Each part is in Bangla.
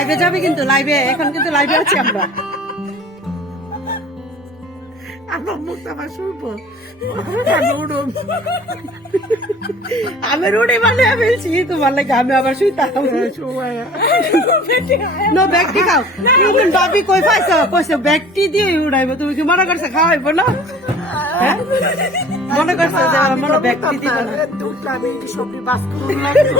লাইভে যাবে কিন্তু লাইভে এখন কিন্তু লাইভে আছি আমরা। আমার মুখ আমার শুনব। আমি উড়ুম আমি রুটি বানিয়ে ফেলছি তোমার লাগে আমি আবার শুইতাম। সময় নো। ব্যাগটি খাও। তুমি বাবি কই পাইছো? কইছো ব্যাগটি দিয়ে উড়াইবো। তুমি কি মনে করছ খাওয়াইবো না? হ্যাঁ? মনে করছ যে আমার মনে দিব না? দুধ আমি সবজি বাস করুন লাগবে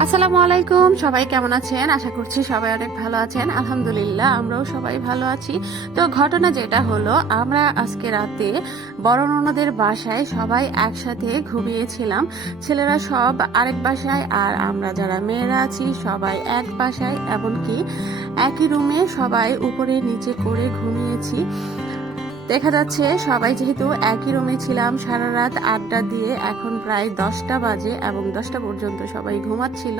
আসসালামু আলাইকুম, সবাই কেমন আছেন? আশা করছি সবাই অনেক ভালো আছেন। আলহামদুলিল্লাহ, আমরাও সবাই ভালো আছি। তো ঘটনা যেটা হলো, আমরা আজকে রাতে বড় ননদের বাসায় সবাই একসাথে ঘুমিয়েছিলাম। ছেলেরা সব আরেক বাসায় আর আমরা যারা মেয়েরা আছি, সবাই এক বাসায়। এমনকি একই রুমে সবাই উপরে নিচে করে ঘুমিয়েছি। দেখা যাচ্ছে সবাই যেহেতু একই রুমে ছিলাম, সারা রাত আড্ডা দিয়ে এখন প্রায় দশটা বাজে এবং দশটা পর্যন্ত সবাই ঘুমাচ্ছিল।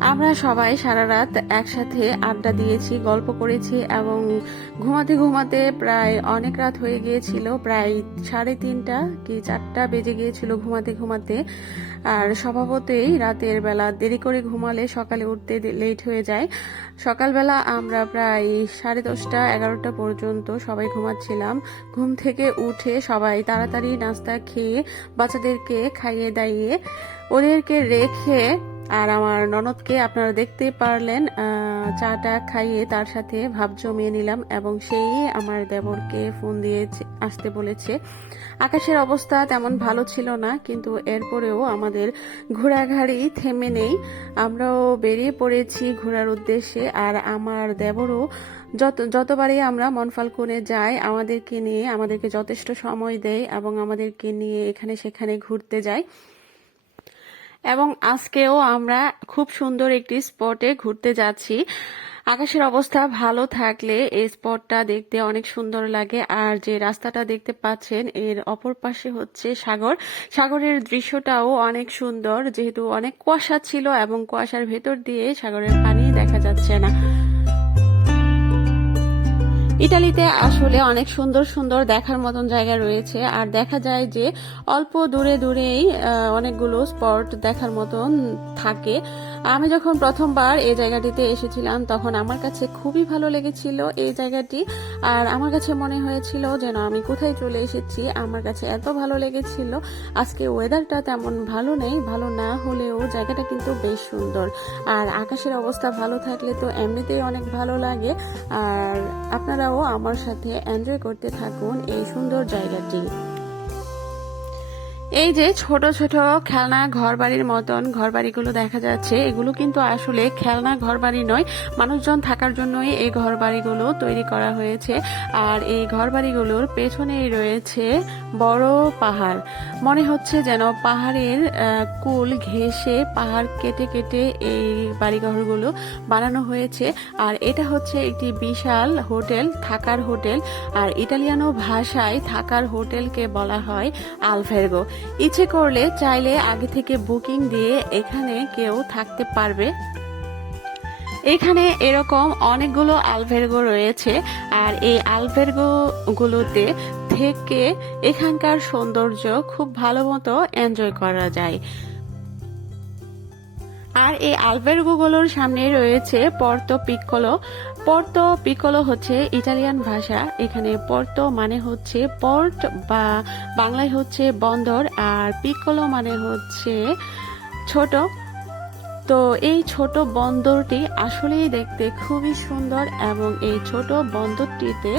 আমরা সবাই সারা রাত একসাথে আড্ডা দিয়েছি, গল্প করেছি এবং ঘুমাতে ঘুমাতে প্রায় অনেক রাত হয়ে গিয়েছিল। প্রায় সাড়ে তিনটা কি চারটা বেজে গিয়েছিল ঘুমাতে ঘুমাতে। আর স্বভাবতই রাতের বেলা দেরি করে ঘুমালে সকালে উঠতে লেট হয়ে যায়। সকালবেলা আমরা প্রায় সাড়ে দশটা, এগারোটা পর্যন্ত সবাই ঘুমাচ্ছিলাম। ঘুম থেকে উঠে সবাই তাড়াতাড়ি নাস্তা খেয়ে বাচ্চাদেরকে খাইয়ে দাইয়ে ওদেরকে রেখে আর আমার ননদকে আপনারা দেখতে পারলেন চাটা খাইয়ে তার সাথে ভাব জমিয়ে নিলাম এবং সেই আমার দেবরকে ফোন দিয়ে আসতে বলেছে। আকাশের অবস্থা তেমন ভালো ছিল না, কিন্তু এরপরেও আমাদের ঘোরাঘাড়ি থেমে নেই। আমরাও বেরিয়ে পড়েছি ঘোরার উদ্দেশ্যে আর আমার দেবরও যত যতবারই আমরা মনফালকুনে যাই, আমাদেরকে নিয়ে আমাদেরকে যথেষ্ট সময় দেয় এবং আমাদেরকে নিয়ে এখানে সেখানে ঘুরতে যায়। এবং আজকেও আমরা খুব সুন্দর একটি স্পটে ঘুরতে যাচ্ছি। আকাশের অবস্থা ভালো থাকলে এই স্পটটা দেখতে অনেক সুন্দর লাগে। আর যে রাস্তাটা দেখতে পাচ্ছেন, এর অপর পাশে হচ্ছে সাগর। সাগরের দৃশ্যটাও অনেক সুন্দর, যেহেতু অনেক কুয়াশা ছিল এবং কুয়াশার ভেতর দিয়ে সাগরের পানি দেখা যাচ্ছে না। ইটালিতে আসলে অনেক সুন্দর সুন্দর দেখার মতন জায়গা রয়েছে, আর দেখা যায় যে অল্প দূরে দূরেই অনেকগুলো স্পট দেখার মতন থাকে। আমি যখন প্রথমবার এই জায়গাটিতে এসেছিলাম, তখন আমার কাছে খুবই ভালো লেগেছিল এই জায়গাটি। আর আমার কাছে মনে হয়েছিল যেন আমি কোথায় চলে এসেছি, আমার কাছে এত ভালো লেগেছিল। আজকে ওয়েদারটা তেমন ভালো নেই, ভালো না হলেও জায়গাটা কিন্তু বেশ সুন্দর। আর আকাশের অবস্থা ভালো থাকলে তো এমনিতেই অনেক ভালো লাগে। আর আপনারাও আমার সাথে এনজয় করতে থাকুন এই সুন্দর জায়গাটি। এই যে ছোট ছোট খেলনা ঘরবাড়ির মতন ঘরবাড়িগুলো দেখা যাচ্ছে, এগুলো কিন্তু আসলে খেলনা ঘরবাড়ি নয়, মানুষজন থাকার জন্যই এই ঘরবাড়িগুলো তৈরি করা হয়েছে। আর এই ঘরবাড়িগুলোর পেছনেই রয়েছে বড় পাহাড়। মনে হচ্ছে যেন পাহাড়ের কুল ঘেঁষে পাহাড় কেটে কেটে এই বাড়িঘরগুলো বানানো হয়েছে। আর এটা হচ্ছে একটি বিশাল হোটেল, থাকার হোটেল। আর ইটালিয়ানো ভাষায় থাকার হোটেলকে বলা হয় আলফেরগো। ইচ্ছে করলে চাইলে আগে থেকে বুকিং দিয়ে এখানে কেউ থাকতে পারবে। এখানে এরকম অনেকগুলো আলভেরগো রয়েছে আর এই আলভেরগো গুলোতে থেকে এখানকার সৌন্দর্য খুব ভালো মতো এনজয় করা যায়। আর এই আলভেরগোগুলোর সামনে রয়েছে পর্তো পিক্কলো পর্তো পিক্কলো হচ্ছে ইটালিয়ান ভাষা। এখানে পর্তো মানে হচ্ছে পোর্ট বা বাংলায় হচ্ছে বন্দর আর পিক্কলো মানে হচ্ছে ছোট। তো এই ছোট বন্দরটি আসলেই দেখতে খুবই সুন্দর এবং এই ছোট বন্দরটিতে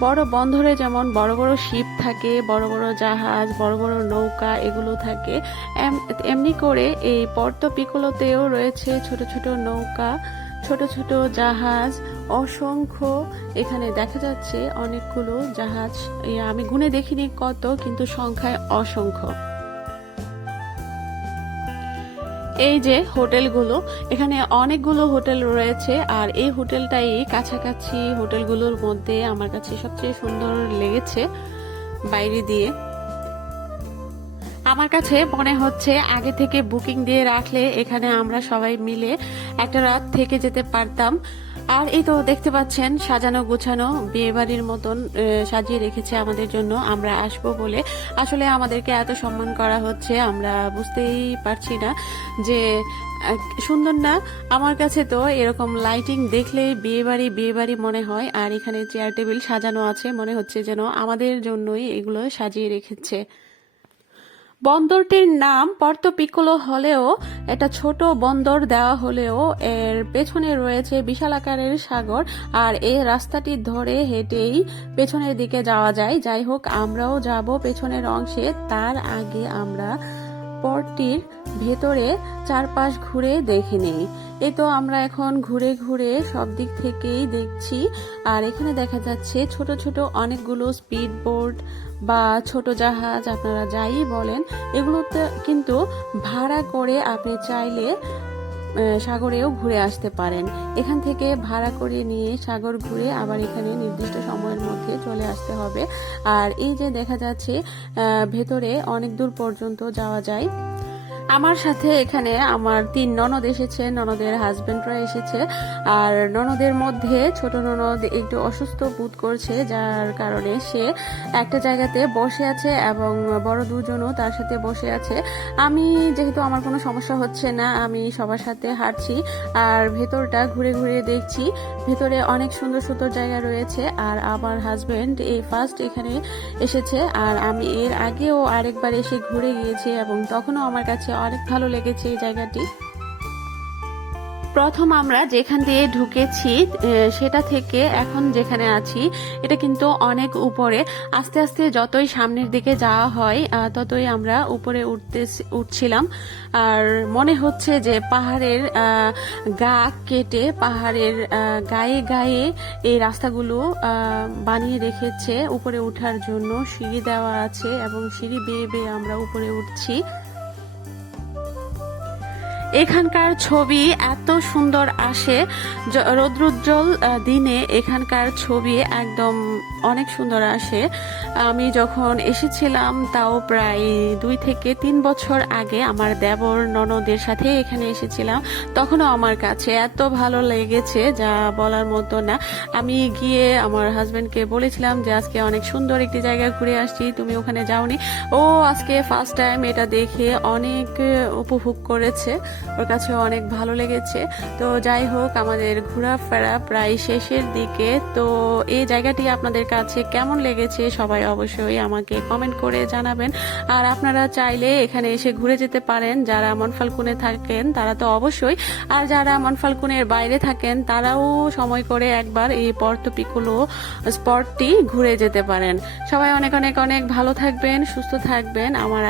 বড় বন্দরে যেমন বড় বড় শিপ থাকে, বড় বড় জাহাজ, বড় বড় নৌকা এগুলো থাকে। এম- এমনি করে এই পর্ত পিকোলোতেও রয়েছে ছোট ছোট নৌকা, ছোট ছোট জাহাজ, অসংখ্য। এখানে দেখা যাচ্ছে অনেকগুলো জাহাজ। আমি গুনে দেখিনি কত, কিন্তু সংখ্যায় অসংখ্য। এই যে হোটেলগুলো, এখানে অনেকগুলো হোটেল রয়েছে আর এই হোটেলটাই কাছাকাছি হোটেলগুলোর মধ্যে আমার কাছে সবচেয়ে সুন্দর লেগেছে বাইরে দিয়ে। আমার কাছে মনে হচ্ছে আগে থেকে বুকিং দিয়ে রাখলে এখানে আমরা সবাই মিলে একটা রাত থেকে যেতে পারতাম। আর এই তো দেখতে পাচ্ছেন, সাজানো গোছানো বিয়ে বাড়ির মতন সাজিয়ে রেখেছে আমাদের জন্য, আমরা আসব বলে। আসলে আমাদেরকে এত সম্মান করা হচ্ছে, আমরা বুঝতেই পারছি না যে সুন্দর না। আমার কাছে তো এরকম লাইটিং দেখলে বিয়ে বাড়ি বিয়ে বাড়ি মনে হয়, আর এখানে চেয়ার টেবিল সাজানো আছে, মনে হচ্ছে যেন আমাদের জন্যই এগুলো সাজিয়ে রেখেছে। বন্দরটির নাম পর্তো পিকোলো হলেও, এটা ছোট বন্দর দেওয়া হলেও এর পেছনে রয়েছে বিশাল আকারের সাগর আর এই রাস্তাটি ধরে হেঁটেই পেছনের দিকে যাওয়া যায়। যাই হোক আমরাও যাব পেছনের অংশে। তার আগে আমরা পরটির ভেতরে চারপাশ ঘুরে দেখে নেই। এই তো আমরা এখন ঘুরে ঘুরে সব দিক থেকেই দেখছি। আর এখানে দেখা যাচ্ছে ছোট ছোট অনেকগুলো স্পিড বোট বা ছোট জাহাজ, আপনারা যাই বলেন, এগুলোতে কিন্তু ভাড়া করে আপনি চাইলে সাগরেও ঘুরে আসতে পারেন। এখান থেকে ভাড়া করে নিয়ে সাগর ঘুরে আবার এখানে নির্দিষ্ট সময়ের মধ্যে চলে আসতে হবে। আর এই যে দেখা যাচ্ছে ভেতরে অনেক দূর পর্যন্ত যাওয়া যায়। আমার সাথে এখানে আমার তিন ননদ এসেছে, ননদের হাজবেন্ডরা এসেছে। আর ননদের মধ্যে ছোট ননদ একটু অসুস্থ বোধ করছে, যার কারণে সে একটা জায়গাতে বসে আছে এবং বড় দুজনও তার সাথে বসে আছে। আমি যেহেতু আমার কোনো সমস্যা হচ্ছে না, আমি সবার সাথে হাঁটছি আর ভেতরটা ঘুরে ঘুরে দেখছি। ভেতরে অনেক সুন্দর সুন্দর জায়গা রয়েছে আর আমার হাজবেন্ড এই ফার্স্ট এখানে এসেছে আর আমি এর আগেও আরেকবার এসে ঘুরে গিয়েছি এবং তখনও আমার কাছে অনেক ভালো লেগেছে এই জায়গাটি। প্রথম আমরা যেখান দিয়ে ঢুকেছি সেটা থেকে এখন যেখানে আছি, এটা কিন্তু অনেক উপরে। আস্তে আস্তে যতই সামনের দিকে যাওয়া হয় ততই আমরা উপরে উঠতে উঠছিলাম। আর মনে হচ্ছে যে পাহাড়ের গা কেটে পাহাড়ের গায়ে গায়ে এই রাস্তাগুলো বানিয়ে রেখেছে। উপরে ওঠার জন্য সিঁড়ি দেওয়া আছে এবং সিঁড়ি বেয়ে বেয়ে আমরা উপরে উঠছি। এখানকার ছবি এত সুন্দর আসে। রৌদ্রোজ্জ্বল দিনে এখানকার ছবি একদম অনেক সুন্দর আসে। আমি যখন এসেছিলাম তাও প্রায় দুই থেকে তিন বছর আগে আমার দেবর ননদের সাথে এখানে এসেছিলাম। তখনও আমার কাছে এত ভালো লেগেছে যা বলার মতো না। আমি গিয়ে আমার হাজব্যান্ডকে বলেছিলাম যে, আজকে অনেক সুন্দর একটি জায়গা ঘুরে আসছি, তুমি ওখানে যাওনি। ও আজকে ফার্স্ট টাইম এটা দেখে অনেক উপভোগ করেছে। ওর কাছে অনেক ভালো লেগেছে। তো যাই হোক, আমাদের ঘোরাফেরা প্রায় শেষের দিকে। তো এই জায়গাটি আপনাদের কাছে কেমন লেগেছে সবাই অবশ্যই আমাকে কমেন্ট করে জানাবেন। আর আপনারা চাইলে এখানে এসে ঘুরে যেতে পারেন। যারা মনফালকুনে থাকেন, তারা তো অবশ্যই। আর যারা মনফালকুনের বাইরে থাকেন, তারাও সময় করে একবার এই পর্তপিকুলো স্পটটি ঘুরে যেতে পারেন। সবাই অনেক অনেক অনেক ভালো থাকবেন, সুস্থ থাকবেন। আমার